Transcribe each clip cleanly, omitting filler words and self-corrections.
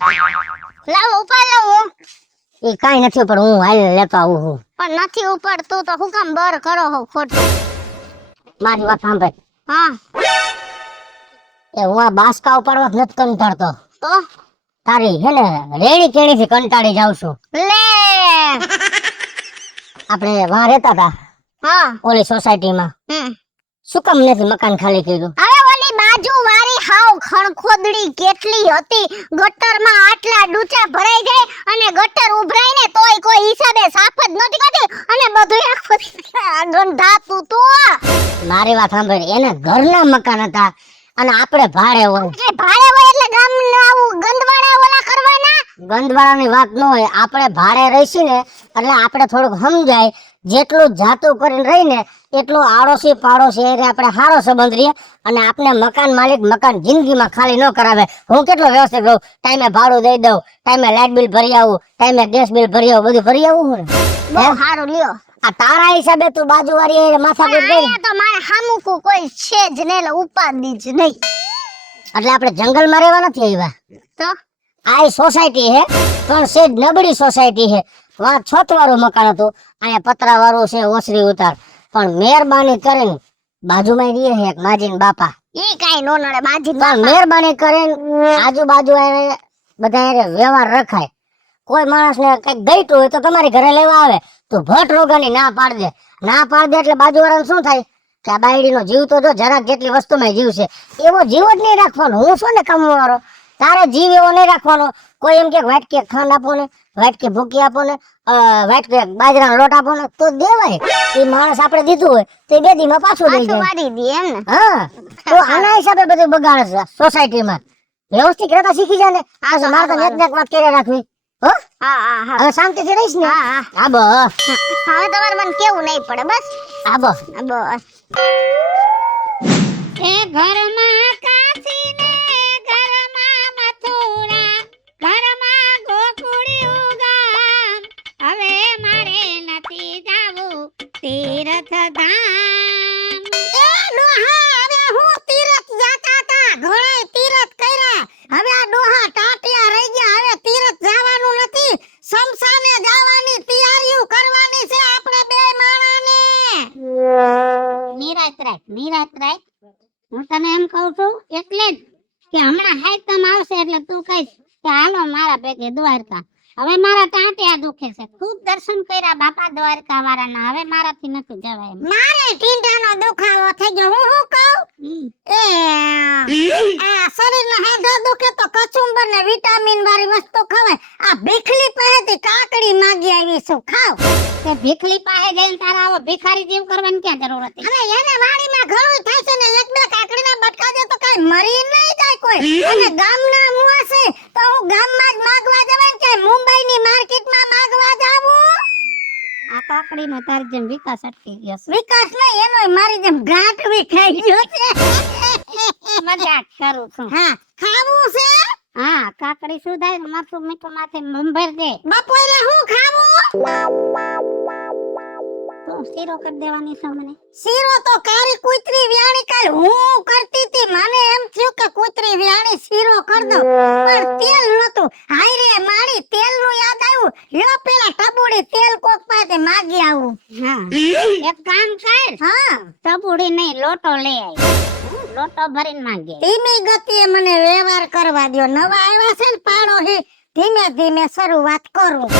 લાવો ઉપર લાવો. એ કાઈ નથી પણ હું હાલ લેતો આવું છું. પણ નથી ઉપડતું તો હું કામ બર કરો હો ખોટું. મારી વાત સાંભળ. હા એ હું આ બાસકા ઉપાડવા જ નથી કંટાળતો. તો તારી હે ને રેડી કેણી થી કંટાળી જાઉં છું. લે આપણે વાં રહેતા હતા હા ઓલી સોસાયટીમાં. શું કામ નથી મકાન ખાલી કર્યું? અરે ઓલી બાજુ વાળી હાવ ખણખોદડી કેટલી હતી. ગટરમાં આટલા ડૂચા ભરાઈ જાય અને ગટર ઉભરાય ને તોય કોઈ હિસાબે સાફ જ નહોતી કરતી અને બધું આખું ગંધાતું તો. મારી વાત સાંભળ. એને ઘરના મકાન હતા અને આપણે ભાડે હોય. કે ભાડે હોય એટલે ગામના આવું ગંદવાડા ઓલા કરવાના. ગંદવાળાની વાત ન હોય. આપણે ભાડે રહીશું ને એટલે આપણે થોડુંક સમજાય. જેટલું જાતું કરીને રહીને એટલું આડોશી પાડોશી એટલે આપણે સારો સંબંધ રહીએ અને આપણે મકાન માલિક મકાન જિંદગીમાં ખાલી ન કરાવે. હું કેટલો વ્યવસ્થિત રહું. ટાઈમે ભાડું દઈ દઉં, ટાઈમે લાઇટ બિલ ભરી આવું, ટાઈમે ગેસ બિલ ભરી આવું, બધું ભરી આવું. હું બહુ સારું લ્યો. આ તારા હિસાબે તું બાજુવાળી માથા પર અહીંયા તો મારે હામુકું કોઈ છે જ નહીં એટલે ઉપાડી જ નહીં. એટલે આપણે જંગલમાં રહેવા નથી આવ્યા. તો આ સોસાયટી હે પણ સેજ નબળી સોસાયટી હે. વા છત વાળું મકાન હતું, અહીંયા પતરા વાળું છે ઓસરી ઉતાર. પણ મહેરબાની કરીને બાજુમાં રહીએ છે એક માજીન બાપા. ઈ કાઈ નો નડે બાજી પણ મહેરબાની કરીને આજુબાજુ બધા વ્યવહાર રખાય. કોઈ માણસને કઈક ગઈતું હોય તો તમારી ઘરે લેવા આવે તો ભટ રોગાની ના પાડ દે. ના પાડ દે એટલે બાજુવાળાને શું થાય કે આ બાયડીનો જીવ તો જો જરાક જેટલી વસ્તુમાં જીવ છે એવો જીવ જ નહીં રાખવાનો. હું શું ને કમવાવાળો, તારે જીવ એવો નહીં રાખવાનો. કોઈ એમ કે વાટકે ખાંડ આપો ને, વાટકે ભૂકી આપો ને, વાટકે બાજરાનો લોટ આપો ને તો દેવાય. એ માણસ આપણે દીધું હોય તો એ 2 દીમાં પાછું દઈ જાય. વારી દી એમ ને. હા તો આના હિસાબે બધું બગાડે છે સોસાયટીમાં. વ્યવસ્થિત રહેતા શીખી જાય ને. આ મારે તો નેક વાત કરી રાખવી. હો હા હા હા હવે શાંતિથી રહીશ ને. હા હા બસ હવે તમારે મને કેવું નહીં પડે બસ. હા બસ બસ એ ઘરમાં કાશી ને ઘરમાં મથુરા ઘરમાં ગોકુળિયું ગામ. હવે મારે નથી જાવું તીર્થ ધામ. એ ડોહા હવે હું તીર્થ જાતા તા. ઘણાય તીર્થ કર્યા. હવે આ ડોહા ટાટિયા રહી ગયા. હવે તીર્થ જવાનું નથી. શમશાને જવાની તૈયારીઓ કરવાની છે આપણે બે માણાને. નિરાત રાખ. હું તને એમ કહું છું એટલે જ કે હમણાં હાઈતમ આવશે એટલે તું કહીશ કે હાલો મારા ભેગે દ્વારકા. હવે મારા ટાંટિયા દુખે છે. ખૂબ દર્શન કર્યા બાપા દ્વારકા વાળાના. હવે મારાથી નથી જવાય. મારે ટીંડાનો દુખાવો થઈ ગયો. હું શું કહું એ આ શરીરનો હેડો દુખે તો કચુંબર ને વિટામિન વાળી વસ્તુ ખવાય. આ ભીખલી પાસેથી કાકડી માંગી આવી છું ખાવ. તે ભીખલી પાસે જઈને તારા આવો ભિખારી જેવ કરવાની ક્યાં જરૂર હતી? હવે એને વાડીમાં ઘણું થાય છે ને એક બે કાકડીના બટકા દે તો કઈ મરી નહીં જાય કોઈ. અને ગામના મુવા છે તો હું ગામમાં જ માંગવા જવાય કે મુંબઈની માર્કેટમાં માંગવા જાવું? આ કાકડીનો તારી જેમ વિકાસ અટકી ગયો છે. વિકાસ નહીં એનોય મારી જેમ ગાંઠ વિખાઈ ગયો છે. મજાક કરું છું. હા ખાવું છે? હા કાકડી શું થાય મરચું મીઠું માથે મંભર દે. બપોરે હું ખાવું? તું શીરો કરી દેવાની છે મને. શીરો તો કારી કૂતરી વ્યાણી કાલ હું કરતી હતી. મને એમ થયું કે કૂતરી વ્યાણી શીરો કર દઉં પણ તેલ નતું. હાય રે મારી તેલનું યાદ આવ્યું. લ્યો પેલા ટબુડી તેલ કોક પાસે માગી આવું. હા એક કામ કર. હા ટબુડી નહીં લોટો લઈ આય. લોટો ભરીને માંગે. ધીમી ગતિએ મને વ્યવહાર કરવા દ્યો. નવા આવ્યા છે ને પાડો હે ધીમે ધીમે શરૂઆત કરું.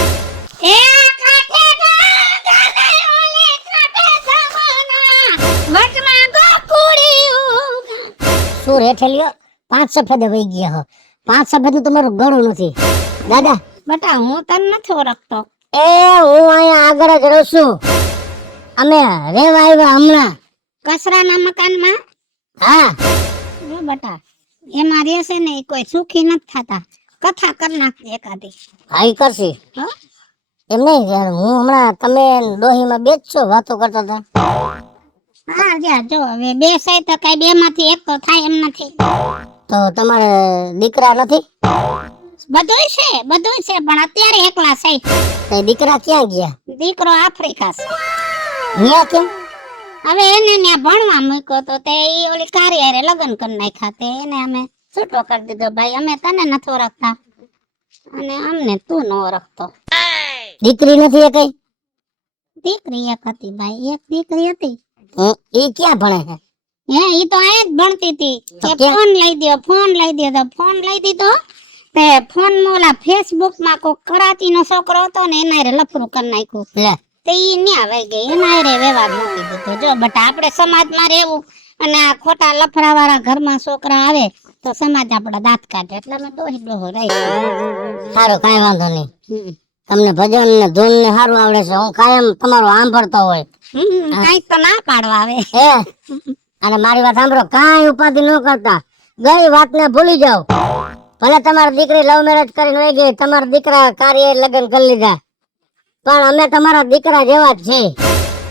એ કાઠે ગાને ઓલે કાઠે જમાના વટમાં ગોકુળિયું. શું રેઠેલિયો 5 સફેદ વહી ગયા હો. 5 સફેદ નું તમારું ગણું નથી દાદા. બટા હું તને નથી ઓળખતો. એ હું અહીંયા આગળ જ રહું છું. અમે રેવા આવ્યા હમણાં કચરાના મકાનમાં. હા જો બટા એમાં રહેશે ને કોઈ સુખી નથી થતા. કથા કર નાખજે એકાદી. હાઈ કરશી હો એમ નહીં યાર. હું હમણાં તમે ડોહીમાં બેસશો વાતો કરતા હતા. હા જા જો હવે બે સાઈ તો કઈ બે માંથી એક તો થાય એમ નથી. તો તમારે દીકરા નથી? બધુંય છે પણ અત્યારે એકલા છે. કઈ દીકરા ક્યાં ગયા? દીકરો આફ્રિકા છે. ન્યા કેમ? હવે એને ત્યાં ભણવા મૂક્યો તો તે ઈ ઓલી કારી હારે લગ્ન કરી નાખ્યા. તે એને અમે છૂટો કરી દીધો. ભાઈ અમે તને નથી ઓળખતા. અને અમને તું ન ઓળખતો. દીકરી નથી એ કઈ? દીકરી એક હતી ભાઈ, એક દીકરી હતી. એ ક્યાં ભણે છે? હે ઈ તો આ જ ભણતી હતી તો કે કેમ? ફોન લઈ દો, ફોન લઈ દો. તો ફોન લઈ દીધો તે ફોન માં ઓલા ફેસબુક માં કોઈ કરાચી નો છોકરો હતો ને એના હારે લફરું કરી નાખ્યું. લે તે ઈ ન્યા વઈ ગઈ, એના હારે વ્યવહાર મૂકી દીધો. જો બટા આપણે સમાજમાં રહેવું અને આ ખોટા લફરા વાળા ઘરમાં છોકરા આવે તો સમાજ આપડા દાંત કાઢે, એટલે અમે ડોહી ડોહો રહી. સારું, કાંઈ વાંધો નહીં. તમને ભજન ને ધૂન ને સારું આવડે છે, હું કાયમ તમારો સાંભળતો હોય. કઈ તો ના પાડવા આવે. હે અને મારી વાત સાંભળો, કાંઈ ઉપાધિ ન કરતા, ગઈ વાતને ભૂલી જાઓ. ભલે તમારી દીકરી લવ મેરેજ કરીને વહી ગઈ, તમારા દીકરા કાર્ય લગ્ન કરી લીધા, પણ અમે તમારા દીકરા જેવા જ છીએ.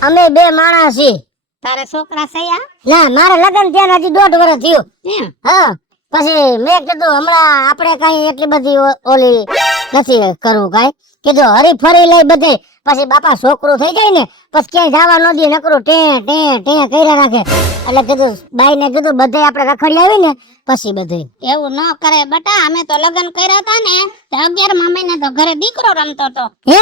અમે બે માણસ છીએ. તારે છોકરા સયા? ના, મારે લગ્ન થયા હજી 1.5 વર્ષ થયું. એમ? હા, પછી મેં કીધું હમણાં આપણે કઈ એટલી બધી ઓલી નથી કરવું, કઈ કીધું હરી ફરી લઈ બધે. પછી બાપા છોકરું થઈ જાય ને પછી ક્યાંય જવા ન દે, નકરું ટે ટે ટે કર્યા રાખે. એટલે કીધું બાઈ ને કીધું બધે આપણે રખડી આવી ને પછી બધે. એવું ન કરે બટા, અમે તો લગ્ન કર્યા હતા ને તે 11મા મહિને તો ઘરે દીકરો રમતો હતો. હે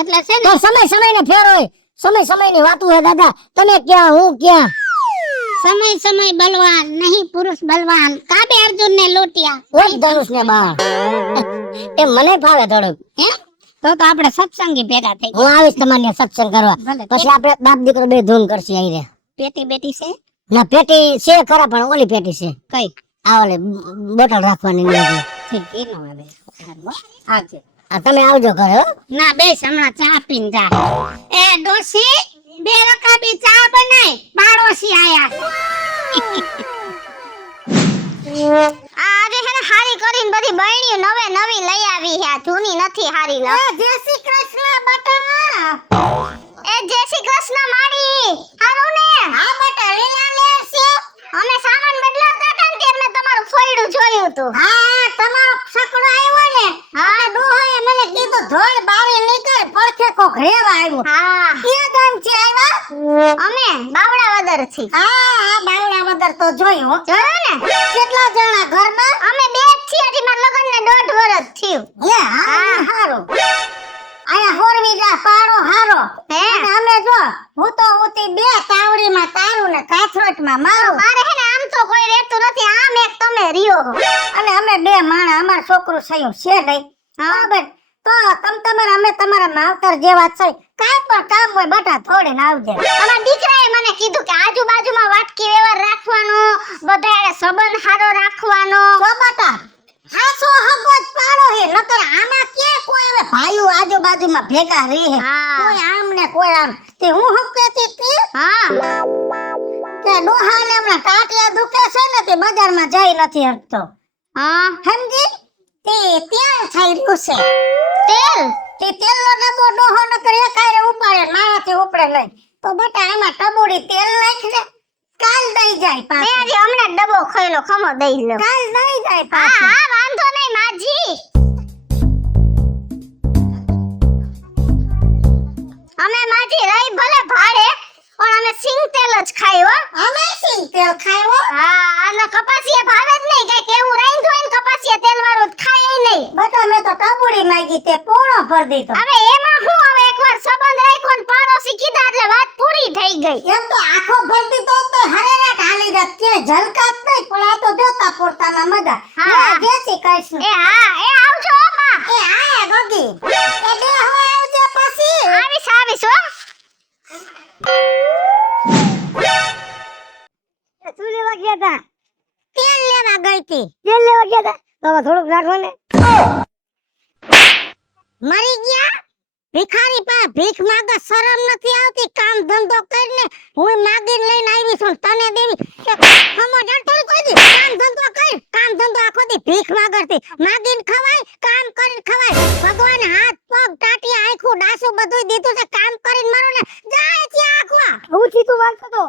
એટલે છે ને તો સમય ને ફેર હોય, સમય ની વાતું હે દાદા. તમે ક્યાં, હું ક્યાં? સમય બલવાન નહીં પુરુષ બલવાન. કાબે અર્જુન ને લોટિયા. ઓય ધનુષ ને બાણ એ મને ફાવે થોડુંક. હે તો આપણે સત્સંગી ભેગા થઈ. હું આવીશ તમારી સત્સંગ કરવા. ભલે. પછી આપણે બાપ દીકરો બે ધૂન કરશે અહીં. પેટી બેટી છે ના, પેટી છે ખરા, પણ ઓલી પેટી છે. કઈ? આ ઓલી બોટલ રાખવાની નથી. ઠીક ઈ નો આવે. આવજે. આ તમે આવજો ઘરે હો. ના બેસ, હમણાં ચા પીને જા. એ ડોસી, 2 રકાબી ચા બનાય, પાડોશી આયા. આજે હે ને હારી કરીને બધી બહેણીઓ નવે નવી લઈ આવી હે, જૂની નથી હારી. જય શ્રી કૃષ્ણ બટા. એ જય શ્રી કૃષ્ણ માડી. હારું ને? હા બટા, લીલા લેર છે. અમે સામાન બદલાવતા હતા ને ત્યારે મેં તમારું ફોયડું જોયું હતું. હા, તમારો સકડો આવ્યો ને. હા, ડોહોએ મને કીધું ધોળ બારી નીકળ, પડખે કોક રેવા આવ્યો. હા, કે ગામ છે આવ્યા? અમે બાવળાવદર થી. હા, બાવળાવદર તો જોયું. જોયું ને? કેટલા જણા ઘરમાં? અમે 2 જ છીએ, હજી મારા લગ્નને 1.5 વર્ષ થયું. હે, હા, હારું. આયા હોરવી જા પાડો હારો. અને અમે જો હું તો ઉતી 2 તાવડીમાં તારું ને કાથરોટમાં મારું. મારે હે ને આમ તો કોઈ રહેતું નથી, આમ એક તમે રહ્યો. અને અમે 2 માણા, અમાર છોકરું સયું છે નહીં. બરાબર, તો તમારા અમે તમારા માવતર જેવા છે. કાઈ પણ કામ હોય બટા થોડે ને આવજે. તમારા દીકરાએ મને કીધું કે આજુબાજુમાં વાટકી વ્યવહાર રાખવાનો, બધાએ સંબંધ સારો રાખવાનો. તો બટા હાસો હગો જ પાડો હે, નકર આમાં કે કોઈ હવે ભાઈઓ આજુબાજુમાં ભેગા રહે. કોઈ આમ ને કોઈ આમ. તે હું હક કહેતી હતી કે ડોહાને હમણાં ટાટિયા દુખે છે ને તે બજારમાં જઈ નથી શકતો. સમજી? તે તેલ થઈ રહ્યું છે. તે તેલનો ડબ્બો ડોહો નકર એકારે ઉપાડે, મારાથી ઉપડે નહીં. તો બટા એમાં ટબુડી તેલ નાખ ને, કાલ દઈ જાય પાછો. મેં હજી હમણાં ડબ્બો ખોઈલો, ખમો દઈ લો. કાલ દઈ જાય પાછો. હા, વાંધો નહીં માજી. અમે માજી રહી ભલે ભાડે, પણ અમે સિંગ તેલ જ ખાઈ હો. અમે સિંગ તેલ ખાઈ હો. હા, અને કપાસિયા ભાવે જ નહીં, કે કેવું રાંધું હોય ને કપાસિયા તેલ વાળું ખાય નહીં. બટા મેં તો ટબુડી માંગી તે પૂર્ણ ભર દીધો. હવે એમાં હું હવે એકવાર સંબંધ રાખ્યો ને પાડોશી કીધા એટલે વાત પૂરી થઈ ગઈ. એમ તો આખો ભર દીધો તો હરેરાટ હાલી જાત, કે ઝલકાત નહીં, પણ આ તો જોતા પોતાના મજા. હા, જય શ્રી કૃષ્ણ. એ હા, એ આવજો માં. એ હા ગોગી. એ બે હવે આવજો પછી. આવીશ હો. શું લેવા ગયા તા? તેલ લેવા ગઈ તી. તેલ લેવા ગયા તા? તો થોડુંક રાખો ને. મરી ગયા? ભિખારી પા ભીખ માંગે, શરમ નથી આવતી? કામ ધંધો કરીને હું માગીને લઈને આવી છું, તને દેવી કે હમો જંટલ કોઈ દી કામ ધંધો કર. કામ ધંધો આખો દી ભીખ માંગરતી. માગીને ખવાય, કામ કરીને ખવાય. ભગવાન હાથ પગ ટાટિયા આખું ડાસું બધું દીધું છે, કામ કરીને મરો ને જાય છે આખવા. હું છી તું વાત કરતો.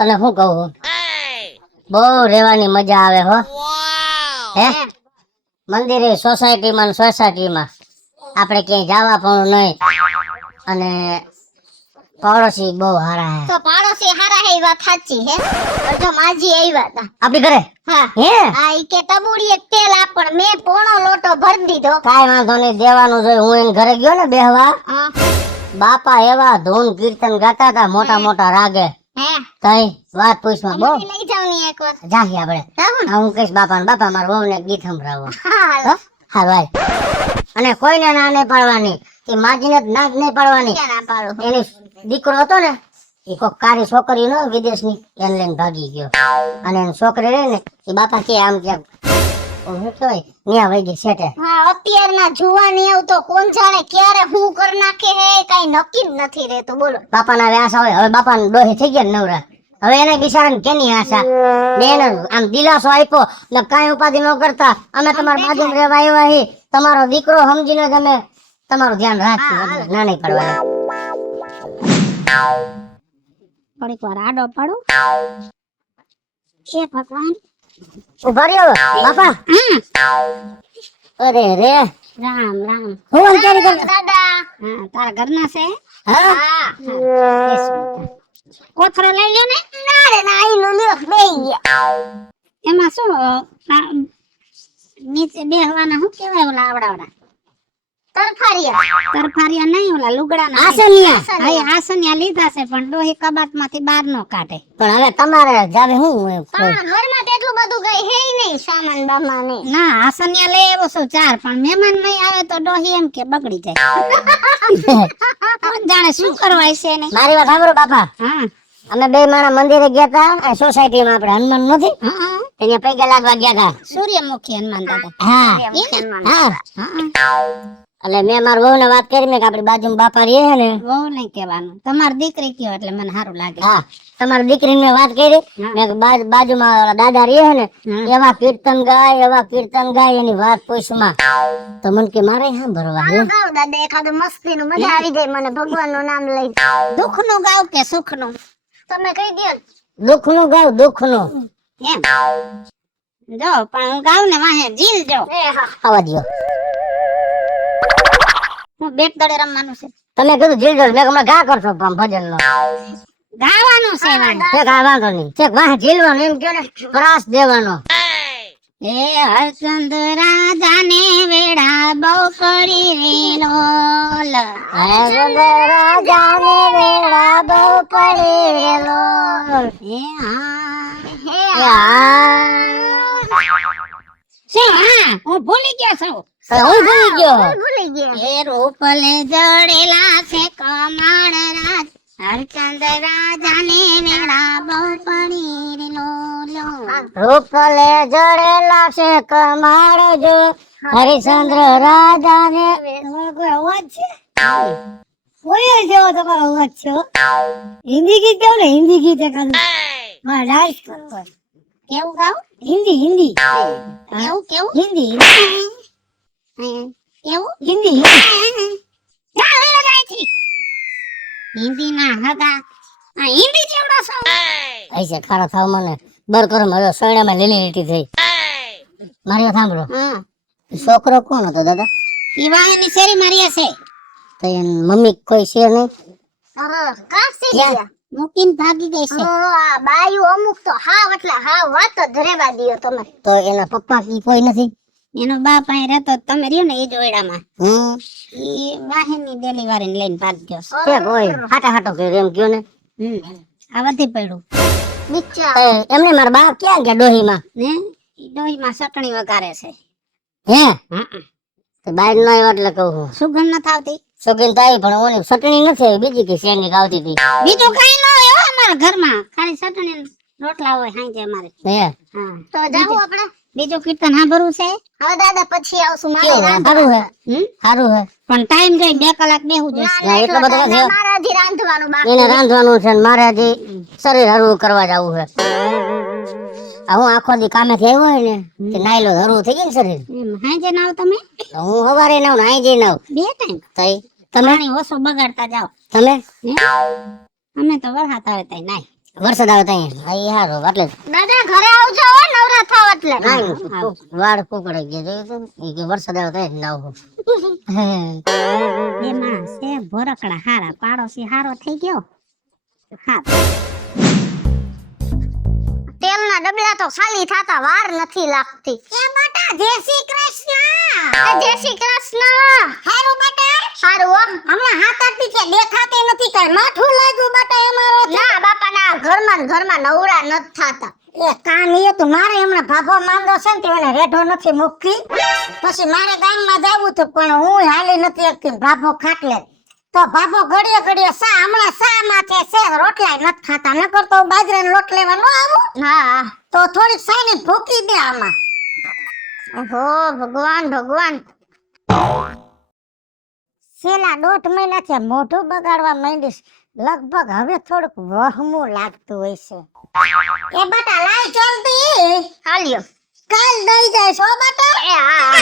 અને હું કહું, બહુ રહેવાની મજા આવે હો. હે મંદિરે, સોસાયટીમાં આપણે ક્યાંય જવા પણ નહીં, અને પાડોશી બહુ હારા હે. તો પાડોશી હારા હે, એ વાત સાચી હે. પણ જો માજી આવ્યા હતા. આપણી ઘરે હા હે હા, ઈ કે તબુડી એક તેલ આપ, પણ મેં પોણો લોટો ભરી દીધો. કાંઈ વાંધો નહીં, દેવાનું જોઈ. હું એને ઘરે ગયો ને બેહવા, હા બાપા એવા ધૂન કીર્તન ગાતા હતા મોટા મોટા રાગે. હે તઈ વાત પૂછમાં બહુ મને લઈ જાવ ની એકવાર. જાહી આપણે. જાવું ને? હા, હું કહીશ બાપાને, બાપા મારા વહુને ગીત સંભળાવો. હા હાલો. હા ભાઈ. અને કોઈને ના નહીં પાડવાની, એ માજીને જ ના જ નહીં પાડવાની. ક્યાં ના પાડું? એની દીકરો હતો ને, એ કોક કારી છોકરી નો વિદેશની, એને લઈને ભાગી ગયો. અને એની છોકરી રહી ને, એ બાપા કે આમ ક્યાંક હું કહેવાય ન્યા વઈ ગઈ સેટે. હા, અત્યારના જુવાની આવ તો કોણ જાણે ક્યારે હું કર નાખે હે, કઈ નક્કી જ નથી રહેતું. બોલો. બાપાના આશા હોય. હવે બાપાને ડોહી થઈ ગયા ને નવરા, હવે એને બિચારાને કેની આશા. મેં એને આમ દિલાસો આપ્યો ને કાંઈ ઉપાધિ ન કરતા, અમે તમારા બાજુમાં રહેવા આવ્યા હી, તમારો દીકરો સમજીને જ અમે તમારું ધ્યાન રાખશું, ના નહીં પડવાનું. થોડીક વાર આડો પડો. હે ભગવાન. ઉભા રહ્યો બાપા. અરે રે રામ રામ. હું અંતરી કર. દાદા. હા, તારા ઘરના છે? હા હા. કોથળો લઈ લ્યો ને. ના રે ના, ઈ લો લ્યો, બેહી ગયા. એમાં શું નીચે બેહવાના શું કહેવાય ઓલા આવડાવડા? તરફારિયા નહીં, ઓલા લુગડાના. આસનિયા. હા, એ આસનિયા લીધા છે, પણ ડોહી કબાટમાંથી બહાર નો કાઢે. પણ હવે તમારે જાવે હું હોય કોઈ. ઘરમાં તેટલું બધું કઈ હે નહીં, સામાન બામાન નહીં. ના, આસનિયા લઈ આવ્યો છું 4, પણ મહેમાન નહીં આવે તો ડોહી એમ કે બગડી જાય. કોણ જાણે શું કરવા છે ને. મારી વાત સાંભળો બાપા. હા અમે બે માણા મંદિરે ગયા તા, આ સોસાયટીમાં આપણે હનુમાન નથી, હા, ત્યાં પૈસા લાગવા ગયા તા. સૂર્યમુખી હનુમાન દાદા. હા હા, હા. એટલે મેં મારા વહુને વાત કરી ને કે આપણી બાજુમાં બાપા રહે છે ને, બહુ નહીં કહેવાનું. તમારી દીકરી કયો એટલે મને સારું લાગે. હા તમારી દીકરીને મેં વાત કરી, મેં કીધું બાજુમાં ઓલા દાદા રહે છે ને, એવા કીર્તન ગાય એની વાત પૂછમાં. તો મને કે મારે સાંભળવા હે. ગાવ દાદા એખાદું મસ્તીનું, મજા આવી જાય મને ભગવાનનું નામ લઈ. દુઃખનું ગાવ કે સુખનું? તમે કહી દો. દુઃખનું ગાવ, દુઃખનું. એમ જો પણ હું ગાવ ને વાહે જીલ જો. આવા દ્યો. હું બેટ દડે રમવાનું છે. તમે કીધું જીલજો, મેં હમણાં ઘા કરશો ભજન નો. ગાવાનું છે વાહે. તે કાંઈ વાંધો નહીં, તે વાહે જીલવાનું એમ કહો ને, પ્રાસ દેવાનો. એ હરચંદ રાજાને વેડા બહુ પડી રેલો. હે રાજાને વેળા બહુ પડી રેલો. એ હા શું? હા, હું ભૂલી ગયો છું. હું ભૂલી ગયો. એ રૂપલે જડેલા છે કમાડ રાજ, હરચંદ રાજાને વેડા બહુ પડી રેલો. રૂપલે જડેલા છે કમાડ જો, હરિશ્ચંદ્ર રાજાને અવાજ છે. કોઈ જેવો તમારો અવાજ છે. હિન્દી ગીત ગાવ ને, હિન્દી ગીત એકાદું. હા, ડાન્સ કરવો. કેવું ગાવ? હિન્દી કેવું હિન્દી કેવું હિન્દી હિન્દી ના હગા આ હિન્દી જેવડો છો. ऐसे खारा થાવ મને બર કરો, મારો સોયડામાં લીલી લીટી થઈ. મારી વાત સાંભળો. છોકરો કોણ હતો દાદા? ઈ વાહની શેરી મારી છે. તો એની મમ્મી કોઈ છે નહીં? ક્યાં મૂકીને ભાગી ગઈ છે. આ બાયું અમુક તો હાવ એટલે હાવ વાત જ રેવા દિયો તમે. તો એના પપ્પા કી કોઈ નથી? એનો બાપ અહીં રહેતો તમે રહ્યો ને એ જોડામાં, ઈ વાહની ડિલિવરી લઈને ભાગી ગયો છે. કે કોઈ હાટા હાટો કર્યો એમ કયો ને. આ વધી પડ્યું એમને મારા બાપ ક્યાં ગયા ડોહીમાં? ને ઈ ડોહીમાં ચટણી વઘારે છે. હે તો બાર નો આવ્યો એટલે કહું છું. સુગંધ નથી આવતી. સુગંધ તો આવી પણ ઓની ચટણી નથી આવી, બીજી કઈ શેંગી આવતી હતી. બીજું કઈ ન હોય હો અમારા ઘરમાં, ખાલી ચટણી ને રોટલા હોય સાંજે અમારે. હે હા તો જાવું આપણે. બીજું કીર્તન સાંભળવું છે. હવે દાદા પછી આવશું. મારે સારું હે સારું હે પણ ટાઈમ જોઈ 2 કલાક બેહું જોઈશે. એટલો બધો નથી. મારે હજી રાંધવાનું બાકી. એને રાંધવાનું છે ને મારે હજી શરીર હરવું કરવા જવું છે. હું આખો દી કામેથી આવ્યો હોય ને તે નાયલો હરવું થઈ ગયું ને શરીર. સાંજે નાવ તમે? હું સવારે નાવ ને હાંજે નાવ. 2 ટાઈમ. તઈ તમે પાણી ઓછું બગાડતા જાઓ. તમે અમે તો વરસાદ આવે તઈ નાય. વરસાદ આવે ત્યાં આ હારો એટલે દાદા ઘરે આવજો હો, નવરા થાવ એટલે. વાળ કુકડાઈ ગયા જોયું તું? ઈ કે વરસાદ આવે ત્યાં નાવું. એ માણસ છે ભોરકડા હારા, પાડોશી હારો થઈ ગયો. હા, તેલના ડબલા તો ખાલી થાતા વાર નથી લાગતી. એ બેટા જય શ્રી કૃષ્ણ. જય શ્રી કૃષ્ણ. હારું બેટા? હારું હો. હમણાં હાથ આટલી છે દેખાતી નથી, કઈ માઠું લાગ્યું બેટા અમારો? ના બાપા ના, ઘરમાં ને ઘરમાં નવરા નથી થાતા. એ કામ એ તો મારે હમણાં ભાભો માંદો છે ને, તેને રેઢો નથી મૂકી. પછી મારે ગામમાં જાવું હતું પણ હું હાલી નથી શકતી, ભાભો ખાટલે. તો ભાભો ઘડીએ ઘડીએ સા હમણાં સા માથે છે, રોટલા નથી ખાતા. નકર તો બાજરાનો લોટ લેવા ન આવું. હા, તો થોડીક સાઈની ભૂકી દે આમાં. ઓહો ભગવાન ભગવાન. છેલ્લા 1.5 મહિનાથી મોઢું બગાડવા માંડીશ. લગભગ હવે થોડુંક વહમું લાગતું હોય છે. એ બટા લાઈ જલ્દી. હાલ્યો. કાલ દઈ જાય છો બટા? એ હા.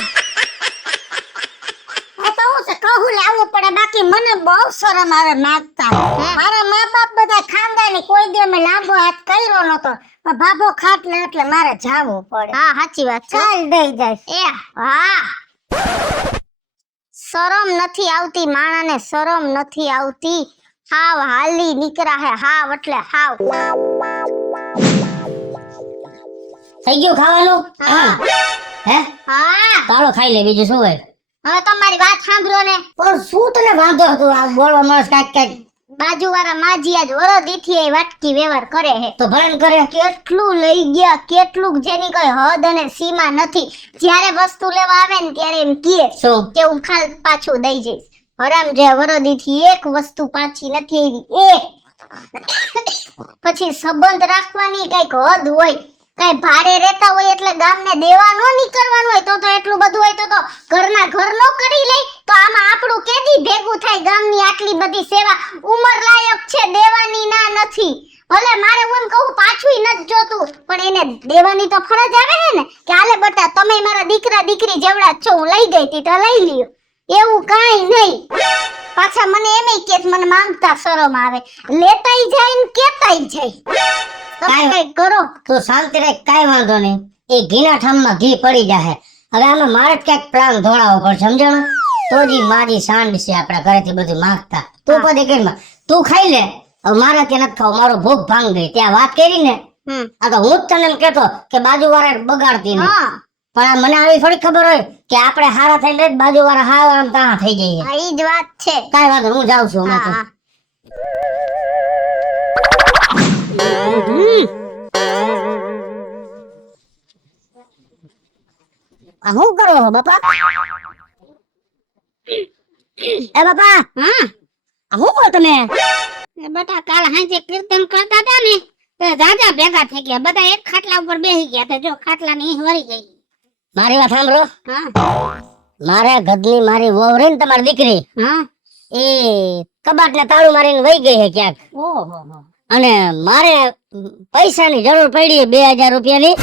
એ તો હું છે કહું લાવવું પડે, બાકી મને બહુ શરમ આવે માંગતા. મારા મા બાપ બધા ખાનદાની, કોઈ દી મેં લાંબો હાથ કર્યો નતો. પણ ભાભો ખાટલે એટલે મારે જાવું પડે. હા સાચી વાત છે. કાલ દઈ જાય. એ હા. શરમ નથી આવતી માણાને, શરમ નથી આવતી. હાવ હાલી નીકળા હે, હાવ એટલે હાવ. થઈ ગયું ખાવાનું? હે હા, ચાલો ખાઈ લે, બીજું શું હોય? હવે તમારી વાત સાંભળો ને. પણ શું તને વાંધો હતો આ બોલવા માણસ કાંઈક કાંઈક? બાજુવાળા માજી આજ વરદીથી એ વાટકી વ્યવહાર કરે હે. તો ભરણ કરે. કેટલું લઈ ગયા, કેટલું, જેની કોઈ હદ અને સીમા નથી. જ્યારે વસ્તુ લેવા આવે ને ત્યારે એમ કહે શું કે હું ખાલ પાછું દઈ જઈશ. હરામ જે વરદીથી એક વસ્તુ પાછી નથી આવી. પછી સંબંધ રાખવાની કઈક હદ હોય. કઈ ભાડે રહેતા હોય એટલે ગામને દેવા ન નીકળવાનું હોય તો એટલું બધું હોય તો ઘરના ઘર નો કરી લે. તો આમાં આપણું કેદી ભેગું થાય? ગામની આટલી બધી સેવા ઉંમર લાયક છે, દેવાની ના નથી. ભલે મારે હું એમ કહું પાછું નથી જોતું, પણ એને દેવાની તો ફરજ આવે હે ને કે હાલે બટા તમે મારા દીકરા દીકરી જેવડા છો, હું લઈ ગઈ તી તો લઈ લ્યો. એવું કાઈ નહીં. પાછા મને એમય કે મને માંગતા શરમ આવે. લેતાઈ જાય ને કેતાઈ જાય. કઈ કરો તો શાંતિ રાખ, કાઈ વાંધો નહીં. એ ઘીના ઠામમાં ઘી પડી જાહે. હવે આમાં મારે જ ક્યાંક પ્લાન ધોળાવો પડશે, સમજણો? તો જી મારી સાંડ છે આપણા ઘરેથી બધું માંગતા. તું પદે કેમાં તું ખાઈ લે. હવે મારે ત્યાં નથી ખાવ, મારો ભૂખ ભાંગ ગઈ. ત્યાં વાત કરી ને, આ તો હું જ તને એમ કેતો કે બાજુ વાળા બગાડતી નહીં. પણ મને આવી થોડી ખબર હોય કે આપણે હારા થઈને બાજુ વાળા હાવ આમ તાણા થઈ જઈએ. ઈ જ વાત છે. કાઈ વાંધો, હું જાઉં છું. શું કરો છો બાપા? એ બાપા, શું કરો તમે? બેટા કાલ હાંજે કીર્તન કરતા હતા ને તો દાદા ભેગા થઈ ગયા, બધા એક ખાટલા ઉપર બેસી ગયા. તો જો ખાટલાની વળી ગઈ. મારી વાત સાંભળો. મારે ગદની મારી વહુ રે ને તમારી દીકરી, એ કબાટને તાળું મારીને વહી ગઈ છે ક્યાંક. અને મારે પૈસાની જરૂર પડી 2000 રૂપિયાની.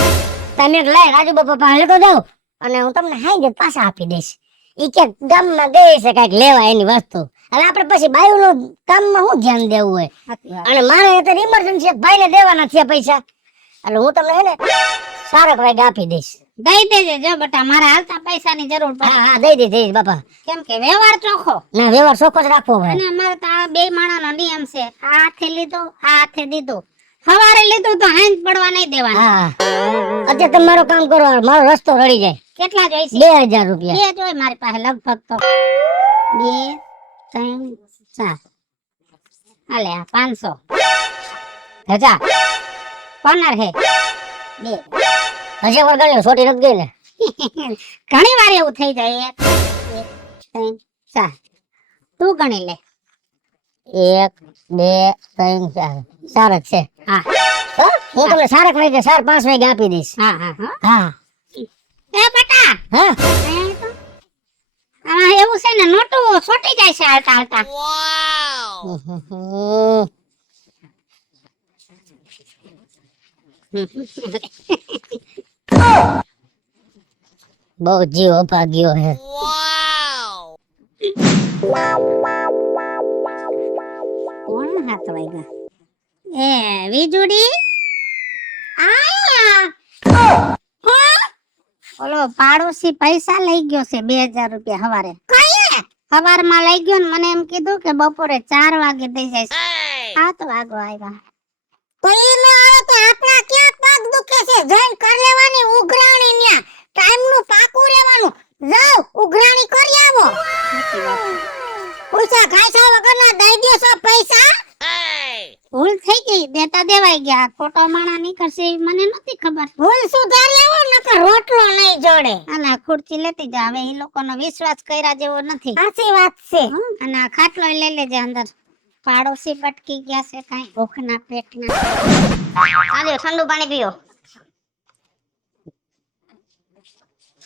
તમે લાય રાજુ બાપા પાસે લેતો જાવ અને હું તમને હાઈ પાછા આપી દઈશ. ઈ કે ગામમાં ગઈ છે કઈક લેવા એની વસ્તુ. હવે આપણે પછી બાયુનું કામમાં શું ધ્યાન દેવું હોય? અને મારે અત્યારે ઇમરજન્સી ભાઈને દેવાના છે પૈસા, એટલે હું તમને હે ને સારક વાગે આપી દઈશ. દઈ દેજે જો બેટા, મારા હાલતા પૈસાની જરૂર પડે. હા દઈ દઈશ બાપા. કેમ કે વ્યવહાર ચોખ્ખો. ના વ્યવહાર ચોખ્ખો જ રાખવો હોય. અને અમારે તો આ બે માણાનો નિયમ છે, આ હાથે લીધો આ હાથે દીધો. સવારે લીધું તો હાંજ પડવા નહીં દેવાનું. હા અત્યારે તમે મારો કામ કરો, મારો રસ્તો રડી જાય. કેટલા જોઈશે? 2000 રૂપિયા. બે જોઈ મારી પાસે લગભગ તો 2 3 4. હાલે આ 500. હજા કોનર હે 2. હજી વાર ગણ્યો, છોટી નથી ગઈ ને. ઘણી વાર એવું થઈ જાય. 1 2 3 4. તું ગણી લે. 1 2 3 4. સારક છે. હા હું તમને સારક વાગે 4-5 વાગે આપી દઈશ. હા એ બટા, હા આ એવું છે ને નોટું છોટી જાય છે હાલતા હાલતા. બહુ જીવ ભાગ્યો હે. કોણ હાથ વાગ્યા? એ વીજળી આયા ઓલો પાડોશી પૈસા લઈ ગયો છે 2000 રૂપિયા હવારે સવારમાં લઈ ગયો ને મને એમ કીધું કે બપોરે 4 વાગે દઈ જાય 7 વાગો આવ્યા તો ઈને આવે તો આપણા ક્યાં પગ દુખે છે જઈન કર લેવાની ઉઘરાણી ન્યા ટાઈમ નું પાકું રહેવાનું જાવ ઉઘરાણી કરી આવો પૈસા ખાઈસા વગરના દઈ દો છો પૈસા ભૂલ થઈ ગઈ દેતા દેવાઈ ગયા ખોટો માણા નીકળશે એવી મને નહોતી ખબર ભૂલ સુધારી આવો નકર રોટલો નહીં જોડે અને આ ખુરચી લેતી જા હવે એ લોકોનો વિશ્વાસ કર્યા જેવો નથી સાચી વાત છે અને આ ખાટલો લઈ લેજે અંદર પાડોશી પટકી ગયા છે કાઈ ભૂખના પેટના આલ્યો ઠંડુ પાણી પીઓ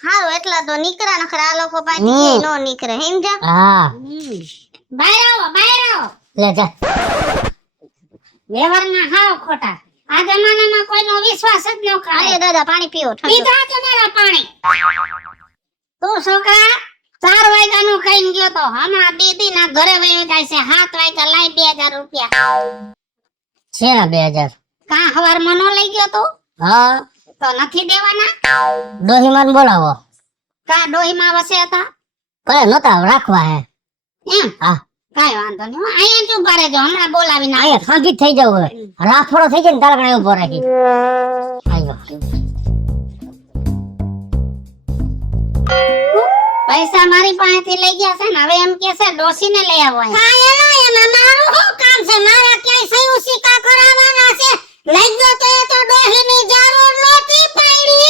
હારું એટલા તો નીકળા નખર આ લોકો પાછી નો નીકળે સમજા હા બહાર આવો લે જા વ્યવહારના હાવ ખોટા આ જમાનામાં કોઈનો વિશ્વાસ જ ન કરે અરે દાદા પાણી પીઓ પીધા તમારા પાણી તું છોકરા 4 વાગ્યાનું ખાઈને ગયો તો હમણાં દીદી ના ઘરે વયો જાય છે 7 વાગ્યા લાઈ 2000 રૂપિયા છે ને 2000 કા હવારમાં નો લઈ ગયો તો હા તો નથી દેવાના ડોહીમાન બોલાવો કા ડોહીમાં વસે હતા કઈ નતા રાખવા હે એમ હા કાઈ વાંધો નહીં હું અહીંયા જ ઉભા રહેજો હમણાં બોલાવીને અહીંયા ખાંભી થઈ જાવ હવે રાફડો થઈ જાય ને તારકણે ઉભો રાખી આયો પૈસા મારી પાસેથી લઈ ગયા છે ને હવે એમ કે છે ડોસીને લઈ આવો અહીંયા. કાયલા એમાં મારું શું કામ છે મારા ક્યાંય સયું સિક્કા કરાવવાના છે લઈ ગયો તો એ તો ડોહીની જરૂર નહોતી પડી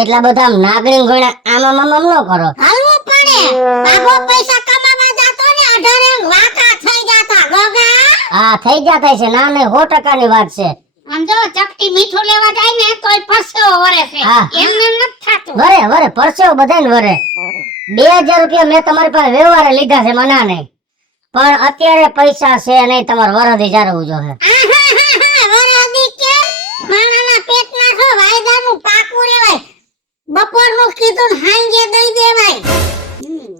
એટલા બધા નાગરિક ગણા આમાં મામા ન કરો હાલવું પડે આખો પૈસા કમાવા જાતો ને 18 વાકા થઈ જાતા ગોગા હા થઈ જાતા છે ના ને 100% ની વાત છે આમ જો ચપટી મીઠું લેવા જાય ને તોય પરસેવો વરે છે હા. એમને નથી થાતું વરે પરસેવો બધાને વરે 2000 રૂપિયા મેં તમારી પાસે વ્યવહારે લીધા છે મના નહીં પણ અત્યારે પૈસા છે નહીં તમારે વરદી જારવું જો હે વરદી કે માણાના પેટમાં છો વાયદાનું પાકું રેવાય બપોરનું કીધું ને હાંજે દઈ દેવાય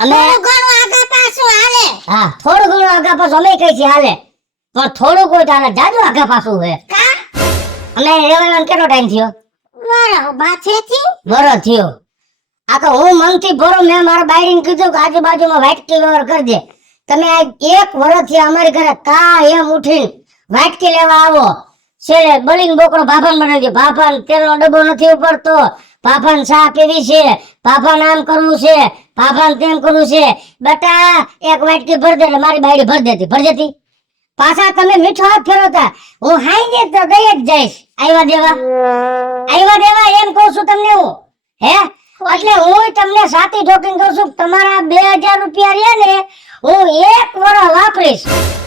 અમે ઘણું આગા પાછું હાલે હા થોડું ઘણું આગા પાછું અમે કઈ છે હાલે પણ થોડું કોઈ ચાલે જાજુ આગા પાછું હે કા અમે રેવાનો કેટલો ટાઈમ થયો વરો થયો આ તો હું મનથી ભરો મેં મારા બાયડીને કીધું કે આજુબાજુમાં વાટકી વ્યવહાર કરજે તમે આ 1 વર્ષથી અમારી ઘરે કા એમ ઉઠીને વાટકી લેવા આવો છેલ્લે બળીને બોકડો ભાભાને બનાવી દે ભાભાને તેલનો ડબ્બો નથી ઉપડતો ભાભાને ચા પીવી છે ભાભાને આમ કરવું છે ભાભાને તેમ કરવું છે બેટા એક વાટકી ભર દે એટલે મારી બાયડી ભર દેતી પાછા તમે મીઠો હાથ ફેરવતા હું હાઈ તો દઈ જ જઈશ આવ્યા દેવા એમ કહું છું તમને હું હે એટલે હું તમને સાથી ઠોકીને કહું છું તમારા 2000 રૂપિયા રહ્યા ને હું 1 વર્ષ વાપરીશ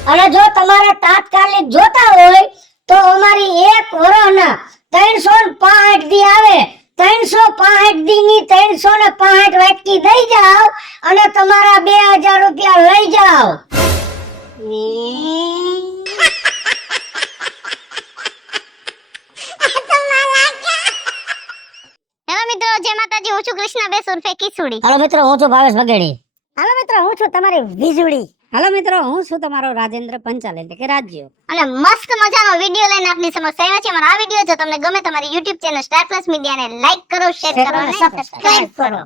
અને જો તમારે તાત્કાલિક જોતા હોય તો અમારી 1 વર્ષના 365 દી આવે 365 દી ની 365 વાટકી દઈ જાઓ અને તમારા 2000 રૂપિયા લઈ જાઓ હેલો મિત્રો જય માતાજી હું છું કૃષ્ણાબેન ઉર્ફે કિસુડી હાલો મિત્રો હું છું ભાવેશ વગેડી હાલો મિત્રો હું છું તમારી વીજળી હાલો મિત્રો હું છું તમારો રાજેન્દ્ર પંચાલ એટલે કે રાજ્યો અને મસ્ત મજાનો વિડિયો લઈને આપની સમક્ષ આવ્યા છે મારા આ વિડિયો જો તમને ગમે તમારી YouTube ચેનલ સ્ટાર પ્લસ મીડિયાને લાઈક કરો શેર કરો અને સબસ્ક્રાઇબ કરો